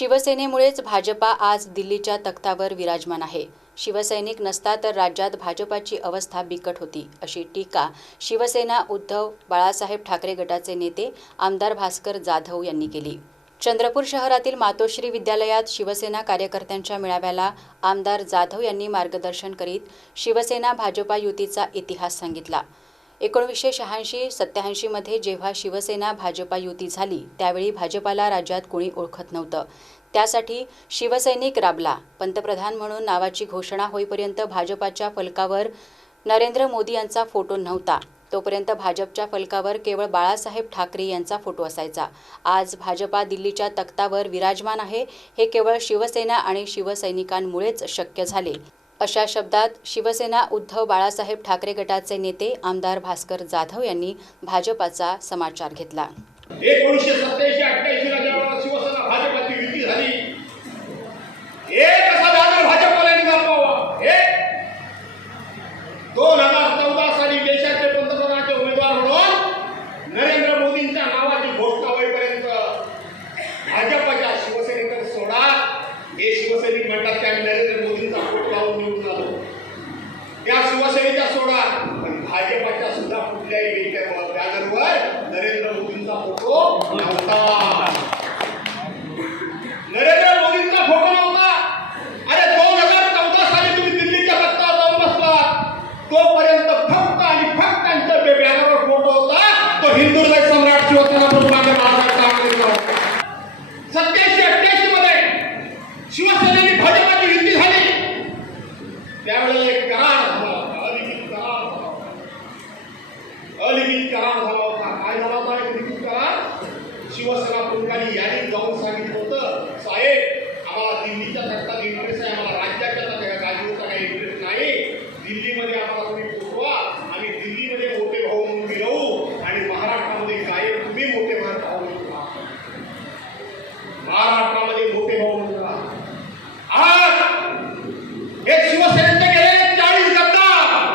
शिवसेनेमुळेच भाजपा आज दिल्लीच्या तख्तावर विराजमान आहे. शिवसैनिक नसता तर राज्यात भाजपाची अवस्था बिकट होती अशी टीका शिवसेना उद्धव बाळासाहेब ठाकरे गटाचे नेते आमदार भास्कर जाधव यांनी केली. चंद्रपूर शहरातील मातोश्री विद्यालयात शिवसेना कार्यकर्त्यांच्या मेळाव्याला आमदार जाधव यांनी मार्गदर्शन करीत शिवसेना भाजपा युतीचा इतिहास सांगितला. एकोणीसशे शहाऐंशी सत्याऐंशीमध्ये जेव्हा शिवसेना भाजपा युती झाली त्यावेळी भाजपाला राज्यात कोणी ओळखत नव्हतं. त्यासाठी शिवसैनिक राबला. पंतप्रधान म्हणून नावाची घोषणा होईपर्यंत भाजपाच्या फलकावर नरेंद्र मोदी यांचा फोटो नव्हता. तोपर्यंत भाजपच्या फलकावर केवळ बाळासाहेब ठाकरे यांचा फोटो असायचा. आज भाजपा दिल्लीच्या तख्तावर विराजमान आहे हे केवळ शिवसेना आणि शिवसैनिकांमुळेच शक्य झाले. अशा शब्दात शिवसेना उद्धव बाळासाहेब ठाकरे गटाचे नेते आमदार भास्कर जाधव यांनी भाजपाचा समाचार घेतला. एकोणीसशे सत्याऐंशी अठ्ठ्याऐंशी ला शिवसेना भाजपाची युती झाली एक असा बॅनर भाजपला निघाला पावा एक दोन हजार चौदा साली देशाचे पंतप्रधानाचे उमेदवार म्हणून नरेंद्र मोदींच्या नावाची घोषणा होईपर्यंत भाजपच्या शिवसैनिकांना सोडा हे शिवसैनिक म्हणतात त्या नरेंद्र मोदींचा फोटो लावून निवडून आलो शिवसेनेचा सोडा. पण भाजपच्या सुद्धा कुठल्याही वेगळ्या बॅनरवर नरेंद्र मोदींचा फोटो नव्हता नरेंद्र मोदींचा फोटो नव्हता अरे दोन हजार चौदा साली तुम्ही दिल्लीच्या तख्तावर जाऊन बसला तोपर्यंत फक्त आणि फक्त त्यांच्या बॅनरवर फोटो होता तो हिंदुहृदय सम्राट शिवसेना प्रमुख माझ्या बाळासाहेब ठाकरेंचा होता सत्याऐंशी अठ्ठ्याऐंशी मध्ये शिवसेनेने भाजपाची युती झाली त्यावेळेला एक करार झाला होता अलिखित करार झाला होता अलिखित करार झाला होता. काय झाला होता? एक लिखित करार? शिवसेना प्रमुखांनी यांनी जाऊन सांगितलं होतं साहेब आम्हाला दिल्लीच्या तख्तात इंटरेस्ट आहे आम्हाला राज्याच्या तख्तात गादीवरचा काही इंटरेस्ट नाही दिल्लीमध्ये आम्हाला तुम्ही पोचवा आम्ही दिल्लीमध्ये मोठे भाऊ म्हणून मिळवू आणि महाराष्ट्रामध्ये कायम तुम्ही मोठे भाऊ म्हणून राहा. महाराष्ट्रामध्ये मोठे भाऊ म्हणून राहा. आज हे शिवसेनेचे गेलेले चाळीस गद्दार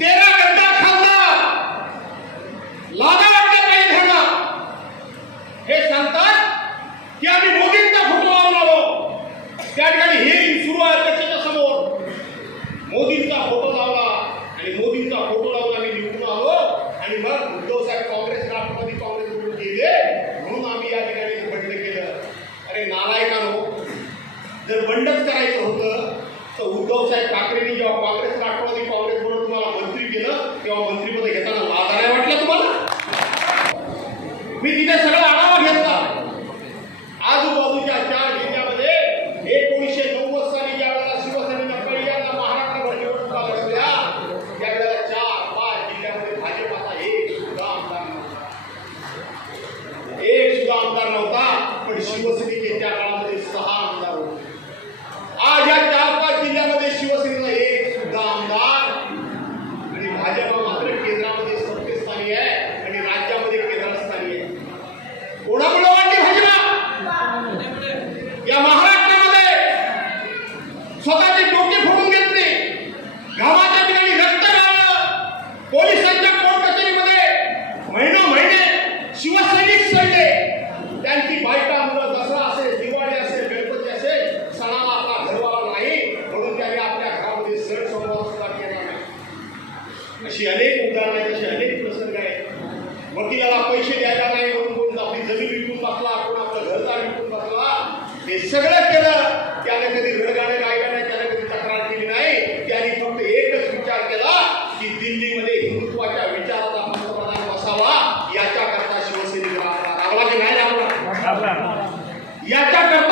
तेरा गद्दार खासदार लागा वाटतं काही धरणं हे सांगतात की आम्ही मोदींचा फोटो लावून आलो त्या ठिकाणी हे सुरू आहे त्याच्यासमोर. मोदींचा फोटो लावला आणि मोदींचा फोटो लावून आम्ही निवडून आलो आणि मग उद्धव साहेब काँग्रेस राष्ट्रवादी म्हणून गेले. म्हणून आम्ही या ठिकाणी बंड केलं. अरे नालायकानो जर बंडच करायचं होतं तर उद्धव साहेब ठाकरेंनी जेव्हा काँग्रेस राष्ट्रवादी काँग्रेस म्हणून तुम्हाला मंत्री केलं तेव्हा मंत्रीपद घेताना लाज नाही वाटलं तुम्हाला? मी तिथे सगळं नव्हता पण शिवसेनेचे त्या काळामध्ये सहा आमदार होते आज या चार पाच जिल्ह्यामध्ये शिवसेनेचा एक सुद्धा आमदार आणि भाजपा मात्र केंद्रामध्ये सत्तेस्थानी आहे आणि राज्यामध्ये केंद्रस्थानी आहे कोणामुळे वाटते भाजपा या महाराष्ट्रामध्ये स्वतःचे डोके फोडून घेतले गावाच्या ठिकाणी रक्त गाळलं पोलिसांच्या कोर्ट कचेरीमध्ये महिनो महिने शिवसैनिक सडले त्यांची बायका मुलं दसरा असेल दिवाळी असेल गणपती असेल सणाला आपला घरवाला नाही म्हणून त्यांनी आपल्या घरामध्ये सण सोमवार सुद्धा केला नाही अशी अनेक उदाहरणं आहेत असे अनेक प्रसंग आहेत. वकिलाला पैसे द्यायला नाही म्हणून कोण आपली जमीन विकून बसला कोण आपलं घरदार विकून बसला हे सगळं केलं त्याने कधी रडगाणं गायला नाही त्याने कधी तक्रार केली नाही त्याने फक्त एकच विचार केला की दिल्लीमध्ये हिंदुत्वाच्या विचाराचा पंतप्रधान बसावा याच्याकरता शिवसैनिक राबला राबला की नाही राबला याच्याकरता